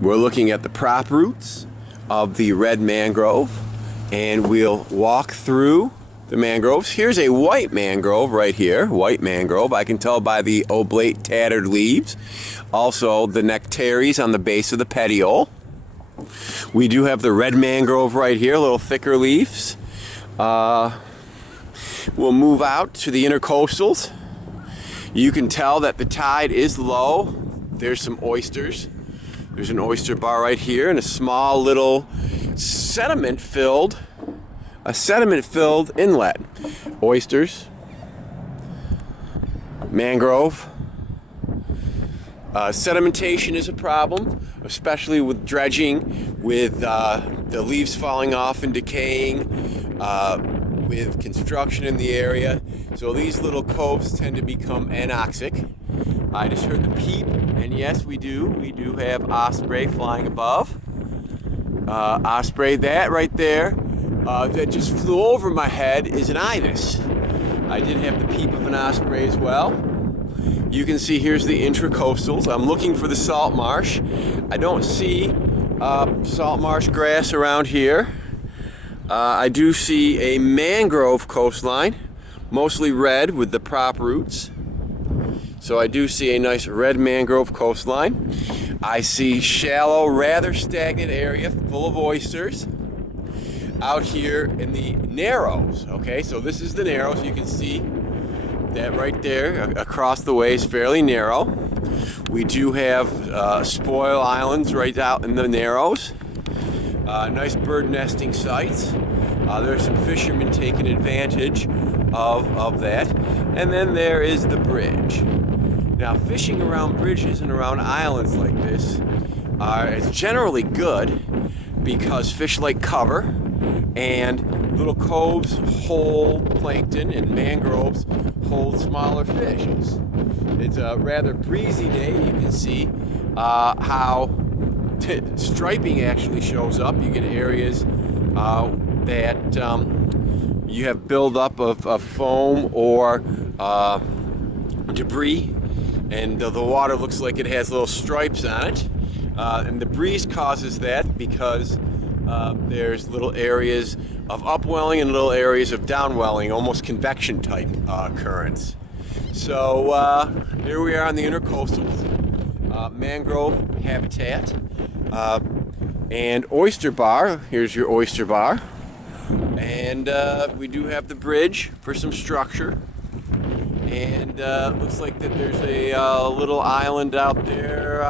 We're looking at the prop roots of the red mangrove, and we'll walk through the mangroves. Here's a white mangrove right here, white mangrove. I can tell by the oblate tattered leaves. Also the nectaries on the base of the petiole. We do have the red mangrove right here, a little thicker leaves. We'll move out to the intercoastals. You can tell that the tide is low. There's some oysters. There's an oyster bar right here and a small little sediment-filled inlet. Oysters, mangrove. Sedimentation is a problem, especially with dredging, with the leaves falling off and decaying, with construction in the area. So these little coves tend to become anoxic. I just heard the peep, and yes, we do have osprey flying above. Osprey, that right there, that just flew over my head is an ibis. I did have the peep of an osprey as well. You can see here's the intercoastals. I'm looking for the salt marsh. I don't see salt marsh grass around here. I do see a mangrove coastline, mostly red with the prop roots. So I do see a nice red mangrove coastline. I see shallow, rather stagnant area full of oysters out here in the narrows. Okay, so this is the narrows. You can see that right there across the way is fairly narrow. We do have spoil islands right out in the narrows. Nice bird nesting sites. There's some fishermen taking advantage of that. And then there is the bridge. Now, fishing around bridges and around islands like this is generally good because fish like cover, and little coves hold plankton and mangroves hold smaller fishes. It's a rather breezy day. You can see how striping actually shows up. You get areas that you have buildup of foam or debris, and the water looks like it has little stripes on it. And the breeze causes that because there's little areas of upwelling and little areas of downwelling, almost convection type currents. So here we are on the intercoastals, mangrove habitat, and oyster bar. Here's your oyster bar, and we do have the bridge for some structure, and looks like that there's a little island out there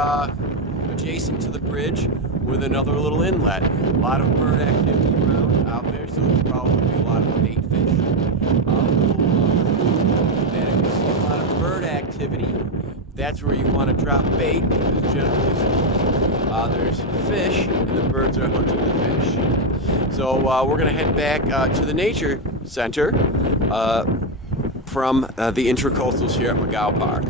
adjacent to the bridge with another little inlet. A lot of bird activity around out there, so there's probably a lot of bait fish. And if you see a lot of bird activity, that's where you want to drop bait, because generally there's fish and the birds are hunting the fish. So we're going to head back to the nature center from the intercoastals here at McGow Park.